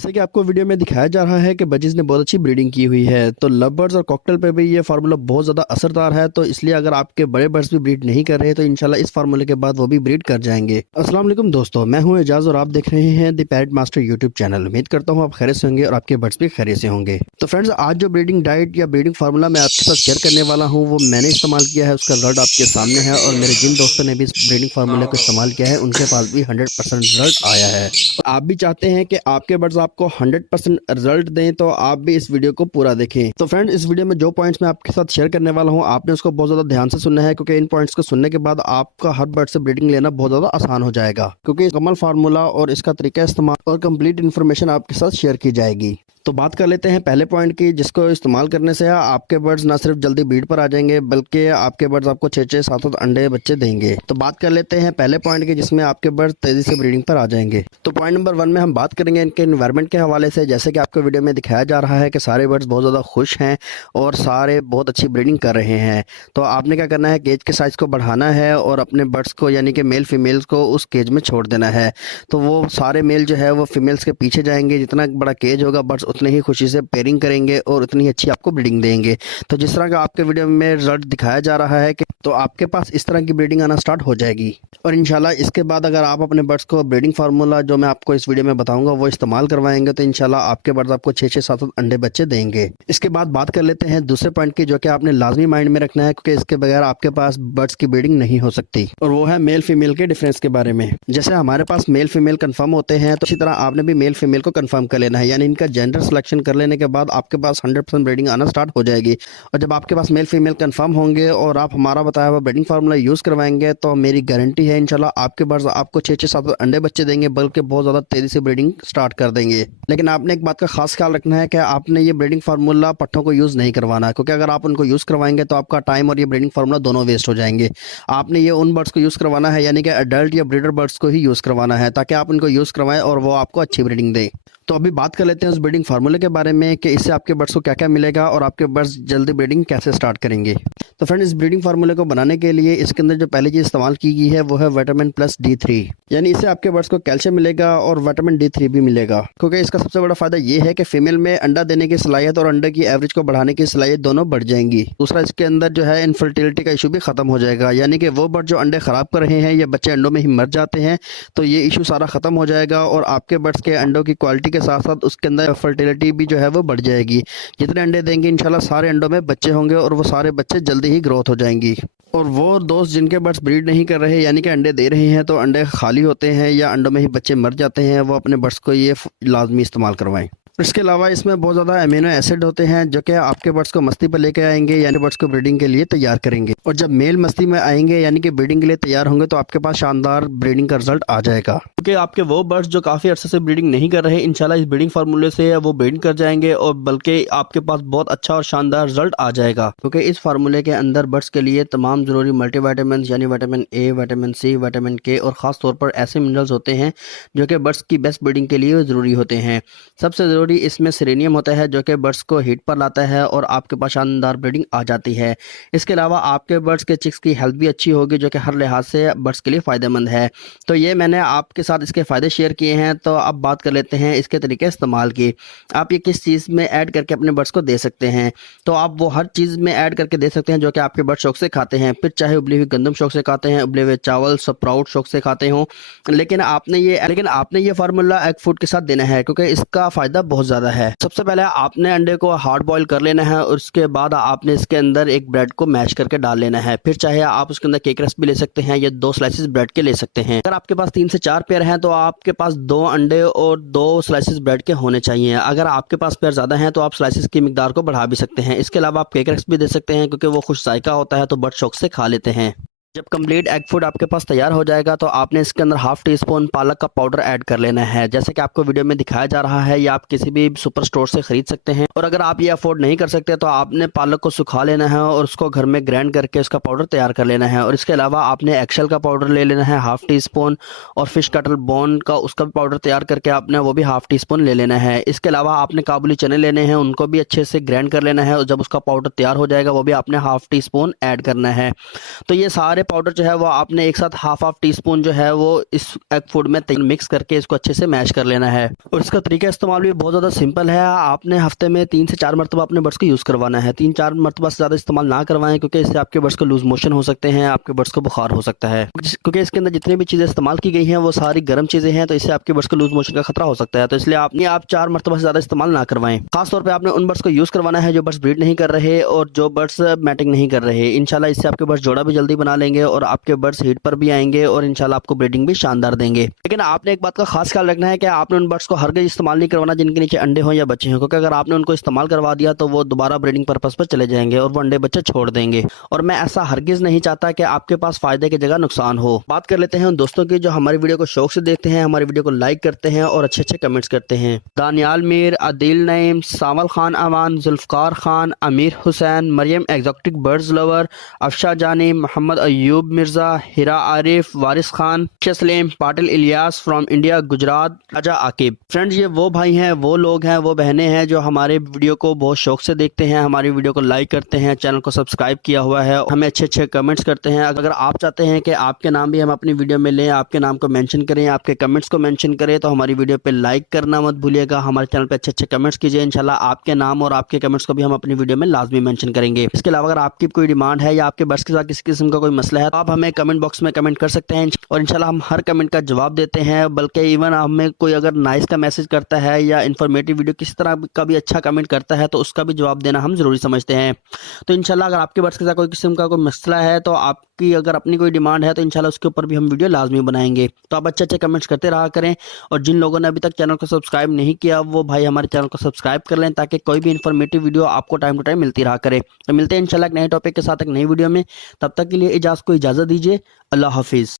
जैसे कि आपको वीडियो में दिखाया जा रहा है कि बजीज ने बहुत अच्छी ब्रीडिंग की हुई है, तो लव बर्ड्स और कॉकटेल पे भी ये फार्मूला बहुत ज़्यादा असरदार है। तो इसलिए अगर आपके बड़े बर्ड्स भी ब्रीड नहीं कर रहे तो इंशाल्लाह इस फार्मूले के बाद वो भी ब्रीड कर जाएंगे। अस्सलाम वालेकुम दोस्तों, मैं हूं एजाज और आप देख रहे हैं the parrot master YouTube channel. उम्मीद करता हूं आप खैरियत से होंगे और आपके बर्ड्स भी खैरियत से होंगे। तो फ्रेंड्स, आज जो ब्रीडिंग डाइट या ब्रीडिंग फार्मूला मैं आपके साथ शेयर करने वाला हूँ वो मैंने इस्तेमाल किया है, उसका रिजल्ट आपके सामने है। और मेरे जिन दोस्तों ने भी इस ब्रीडिंग फार्मूले को इस्तेमाल किया है उनके पास भी 100% रिजल्ट आया है। आप भी चाहते हैं कि आपके बर्ड्स आपको 100% रिजल्ट दें तो आप भी इस वीडियो को पूरा देखें। तो फ्रेंड्स, इस वीडियो में जो पॉइंट्स मैं आपके साथ शेयर करने वाला हूं आपने उसको बहुत ज़्यादा ध्यान से सुनना है, क्योंकि इन पॉइंट्स को सुनने के बाद आपका हर बर्ड से ब्रीडिंग लेना बहुत ज़्यादा आसान हो जाएगा, क्योंकि कमल फार्मूला और इसका तरीका इस्तेमाल और कंप्लीट इन्फॉर्मेशन आपके साथ शेयर की जाएगी। तो बात कर लेते हैं पहले पॉइंट की, जिसको इस्तेमाल करने से आपके बर्ड्स ना सिर्फ जल्दी ब्रीड पर आ जाएंगे बल्कि आपके बर्ड्स आपको 6-6, 7-7 अंडे बच्चे देंगे। तो बात कर लेते हैं पहले पॉइंट की, जिसमें आपके बर्ड्स तेजी से ब्रीडिंग पर आ जाएंगे। तो पॉइंट नंबर 1 में हम बात करेंगे इनके एनवायरनमेंट के हवाले से। जैसे कि आपको वीडियो में दिखाया जा रहा है कि सारे बर्ड्स बहुत ज़्यादा खुश हैं और सारे बहुत अच्छी ब्रीडिंग कर रहे हैं। तो आपने क्या करना है, केज के साइज़ को बढ़ाना है और अपने बर्ड्स को यानी कि मेल फीमेल्स को उस केज में छोड़ देना है। तो वो सारे मेल जो है वो फीमेल्स के पीछे जाएंगे। जितना बड़ा केज होगा बर्ड्स उतने ही खुशी से पेयरिंग करेंगे और उतनी अच्छी आपको ब्रीडिंग देंगे। तो जिस तरह का आपके वीडियो में रिजल्ट दिखाया जा रहा है कि तो आपके पास इस तरह की ब्रीडिंग आना स्टार्ट हो जाएगी। और इंशाल्लाह इसके बाद अगर आप अपने बर्ड्स को ब्रीडिंग फार्मूला जो मैं आपको इस वीडियो में बताऊंगा वो इस्तेमाल करवाएंगे तो इंशाल्लाह आपके बर्ड्स आपको 6-6, 7-7 अंडे बच्चे देंगे। इसके बाद बात कर लेते हैं दूसरे पॉइंट की, जो कि आपने लाजमी माइंड में रखना है, क्योंकि इसके बगैर आपके पास बर्ड्स की ब्रीडिंग नहीं हो सकती। और वो है मेल फीमेल के डिफरेंस के बारे में। जैसे हमारे पास मेल फीमेल कंफर्म होते हैं तो इसी तरह आपने भी मेल फीमेल को कंफर्म कर लेना है, यानी इनका जेंडर सिलेक्शन कर लेने के बाद आपके पास 100% ब्रीडिंग आना स्टार्ट हो जाएगी। और जब आपके पास मेल फीमेल कंफर्म होंगे और आप हमारा बताया हुआ ब्रीडिंग फार्मूला यूज़ करवाएंगे तो मेरी गारंटी है इंशाल्लाह आपके बर्ड्स आपको 6-6, 7 अंडे बच्चे देंगे, बल्कि बहुत ज़्यादा तेज़ी से ब्रीडिंग स्टार्ट कर देंगे। लेकिन आपने एक बात का खास ख्याल रखना है कि आपने ये ब्रीडिंग फार्मूला पट्ठों को यूज़ नहीं करवाना है, क्योंकि अगर आप उनको यूज़ करवाएंगे तो आपका टाइम और ये ब्रीडिंग फार्मूला दोनों वेस्ट हो जाएंगे। आपने ये उन बर्ड्स को यूज़ करवाना है, यानी कि अडल्ट या ब्रीडर बर्ड्स को ही यूज़ करवाना है, ताकि आप उनको यूज़ करवाएं और वो आपको अच्छी ब्रीडिंग दें। तो अभी बात कर लेते हैं उस ब्रीडिंग फार्मूले के बारे में कि इससे आपके बर्ड्स को क्या क्या मिलेगा और आपके बर्ड्स जल्दी ब्रीडिंग कैसे स्टार्ट करेंगे। तो फ्रेंड्स, इस ब्रीडिंग फार्मूले को बनाने के लिए इसके अंदर जो पहली चीज़ इस्तेमाल की गई है वो है विटामिन प्लस D3, यानी इससे आपके बर्ड्स को कैल्शियम मिलेगा और विटामिन D3 भी मिलेगा। क्योंकि इसका सबसे बड़ा फायदा ये है कि फीमेल में अंडा देने की सलाहियत और अंडे की एवरेज को बढ़ाने की सलाहियत दोनों बढ़ जाएंगी। दूसरा, इसके अंदर जो है इनफर्टिलिटी का इशू भी खत्म हो जाएगा, यानी कि वो बर्ड जो अंडे खराब कर रहे हैं या बच्चे अंडों में ही मर जाते हैं तो ये इशू सारा खत्म हो जाएगा और आपके बर्ड्स के अंडों की क्वालिटी के साथ साथ उसके अंदर फर्टिलिटी भी जो है वो बढ़ जाएगी। जितने अंडे देंगे इंशाल्लाह सारे अंडों में बच्चे होंगे और वो सारे बच्चे जल्दी ही ग्रोथ हो जाएंगी। और वो दोस्त जिनके बर्ड्स ब्रीड नहीं कर रहे यानी कि अंडे दे रहे हैं तो अंडे खाली होते हैं या अंडों में ही बच्चे मर जाते हैं, वो अपने बर्ड्स को ये लाजमी इस्तेमाल करवाएं। इसके अलावा इसमें बहुत ज़्यादा अमीनो एसिड होते हैं जो कि आपके बर्ड्स को मस्ती पर लेके आएंगे, यानी बर्ड्स को ब्रीडिंग के लिए तैयार करेंगे। और जब मेल मस्ती में आएंगे यानी कि ब्रीडिंग के लिए तैयार होंगे तो आपके पास शानदार ब्रीडिंग का रिजल्ट आ जाएगा। क्योंकि आपके वो बर्ड्स जो काफ़ी अरसे से ब्रीडिंग नहीं कर रहे इंशाल्लाह इस ब्रीडिंग फार्मूले से वो ब्रीड कर जाएंगे और बल्कि आपके पास बहुत अच्छा और शानदार रिजल्ट आ जाएगा। क्योंकि इस फार्मूले के अंदर बर्ड्स के लिए तमाम ज़रूरी मल्टीविटामिन यानी vitamin A, vitamin C, vitamin K और ख़ास तौर पर ऐसे मिनरल्स होते हैं जो कि बर्ड्स की बेस्ट ब्रीडिंग के लिए ज़रूरी होते हैं। सबसे ज़रूरी इसमें सेलेनियम होता है जो कि बर्ड्स को हीट पर लाता है और आपके पास शानदार ब्रीडिंग आ जाती है। इसके अलावा आपके बर्ड्स के चिक्स की हेल्थ भी अच्छी होगी जो कि हर लिहाज से बर्ड्स के लिए फ़ायदेमंद है। तो ये मैंने आपके साथ इसके फ़ायदे शेयर किए हैं। तो अब बात कर लेते हैं इसके तरीके इस्तेमाल की। आप ये किस चीज़ में ऐड करके अपने बर्ड्स को दे सकते हैं। तो आप वो हर चीज़ में ऐड करके दे सकते हैं जो कि आपके बर्ड शौक से खाते हैं, फिर चाहे उबली हुई गंदम शौक से खाते हैं, उबले हुए चावल स्प्राउट शौक से खाते हों। लेकिन आपने ये फार्मूला एग फूड के साथ देना है, क्योंकि इसका फ़ायदा बहुत ज़्यादा है। सबसे पहले आपने अंडे को हार्ड बॉईल कर लेना है और उसके बाद आपने इसके अंदर एक ब्रेड को मैश करके डाल लेना है। फिर चाहे आप उसके अंदर केक रस भी ले सकते हैं या 2 स्लाइसेस ब्रेड के ले सकते हैं। अगर आपके पास 3 से 4 पेयर हैं तो आपके पास 2 अंडे और 2 स्लाइसेस ब्रेड के होने चाहिए। अगर आपके पास पेयर ज़्यादा हैं तो आप स्लाइसेस की मिकदार को बढ़ा भी सकते हैं। इसके अलावा आप केक रस भी दे सकते हैं, क्योंकि वो खुश जायका होता है तो बर्ड शौक से खा लेते हैं। जब कंप्लीट एग फूड आपके पास तैयार हो जाएगा तो आपने इसके अंदर हाफ टी स्पून पालक का पाउडर ऐड कर लेना है, जैसे कि आपको वीडियो में दिखाया जा रहा है। या आप किसी भी सुपर स्टोर से खरीद सकते हैं। और अगर आप ये अफोर्ड नहीं कर सकते तो आपने पालक को सुखा लेना है और उसको घर में ग्राइंड करके उसका पाउडर तैयार कर लेना है। और इसके अलावा आपने एक्शल का पाउडर ले लेना है हाफ टी स्पून, और फिश कटल बोन का उसका भी पाउडर तैयार करके आपने वो भी हाफ टी स्पून ले लेना है। इसके अलावा आपने काबुली चने लेने हैं, उनको भी अच्छे से ग्राइंड कर लेना है और जब उसका पाउडर तैयार हो जाएगा वो भी आपने हाफ टी स्पून ऐड करना है। तो ये सारे सारे पाउडर जो है वो आपने एक साथ हाफ टी स्पून जो है वो इस एग फूड में मिक्स करके इसको अच्छे से मैश कर लेना है। और इसका तरीका इस्तेमाल भी बहुत ज़्यादा सिंपल है। आपने हफ्ते में 3 से 4 मरतबा अपने बड्स को यूज़ करवाना है। 3-4 मरतबा से ज़्यादा इस्तेमाल ना करवाएं, क्योंकि इससे आपके बड्स को लूज मोशन हो सकते हैं, आपके बड्स को बुखार हो सकता है, क्योंकि इसके अंदर जितनी भी चीज़ें इस्तेमाल की गई हैं वो सारी गर्म चीज़ें हैं, तो इससे आपके बड्स को लूज मोशन का खतरा हो सकता है। तो इसलिए आप 4 मरतबा से ज़्यादा इस्तेमाल ना करवाएं। खासतौर पर आपने उन बड्स को यूज़ करवाना है जो बड्स ब्रीड नहीं कर रहे और जो बड्स मैटिंग नहीं कर रहे। इंशाल्लाह इससे आपके बड्स जोड़ा भी जल्दी बना लेंगे और आपके बड्स हीट पर भी आएंगे और इंशाल्लाह आपको ब्रीडिंग भी शानदार देंगे। लेकिन आपने एक बात का खास ख्याल रखना है कि आपने उन बर्ड्स को हरगिज़ इस्तेमाल नहीं करवाना जिनके नीचे अंडे हों या बच्चे हों, क्योंकि अगर आपने उनको इस्तेमाल करवा दिया तो वो दोबारा ब्रीडिंग पर्पस पर चले जाएंगे और वो अंडे बच्चे छोड़ देंगे। और मैं ऐसा हरगिज़ नहीं चाहता कि आपके पास फायदे की जगह नुकसान हो। बात कर लेते हैं उन दोस्तों की जो हमारी वीडियो को शौक से देखते हैं, हमारी वीडियो को लाइक करते हैं और अच्छे अच्छे कमेंट्स करते हैं। दानियाल मीर, आदिल नईम, सावल खान अमान, Zulfikar Khan, Amir Hussain, Mariam exotic birds lover, Afsha Jani, Mohammad Ayub Mirza, Hira Arif, Waris Khan, Salim, Patil Ilyas from India, Gujarat, Raja Aqib. Friends, ये वो भाई हैं, वो लोग हैं, वो बहनें हैं जो हमारे वीडियो को बहुत शौक से देखते हैं, हमारी वीडियो को लाइक करते हैं, चैनल को सब्सक्राइब किया हुआ है, हमें अच्छे अच्छे कमेंट्स करते हैं। अगर आप चाहते हैं कि आपके नाम भी हम अपनी वीडियो में लें, आपके नाम को मेंशन करें, आपके कमेंट्स को मेंशन करें, तो हमारी वीडियो पे लाइक करना मत भूलिएगा। हमारे चैनल पे अच्छे अच्छे कमेंट्स कीजिए, इंशाल्लाह आपके नाम और आपके कमेंट्स को भी हम अपनी वीडियो में लाजमी मेंशन करेंगे। इसके अलावा अगर आपकी कोई डिमांड है या आपके बर्ड्स के साथ किसी किस्म का कोई मसला है तो आप हमें कमेंट बॉक्स में कमेंट कर सकते हैं और इंशाल्लाह हम हर कमेंट का जवाब देते हैं। बल्कि इवन हमें कोई अगर नाइस का मैसेज करता है या इन्फॉर्मेटिव वीडियो किसी तरह का भी अच्छा कमेंट करता है तो उसका भी जवाब देना हम ज़रूरी समझते हैं। तो इंशाल्लाह अगर आपके बर्ड्स के साथ कोई किस्म का कोई मसला है तो आपकी अगर अपनी कोई डिमांड है तो इंशाल्लाह उसके ऊपर भी हम वीडियो लाजमी बनाएंगे। तो आप अच्छे अच्छे कमेंट्स करते रहा करें और जिन लोगों ने अभी तक चैनल को सब्सक्राइब नहीं किया वो भाई हमारे चैनल को सब्सक्राइब कर लें ताकि कोई भी इन्फॉर्मेटिव वीडियो आपको टाइम टू टाइम मिलती रहा करे। तो मिलते हैं इंशाल्लाह एक नए टॉपिक के साथ एक नई वीडियो में। तब तक के लिए को इजाज़त दीजिए। अल्लाह हाफिज़।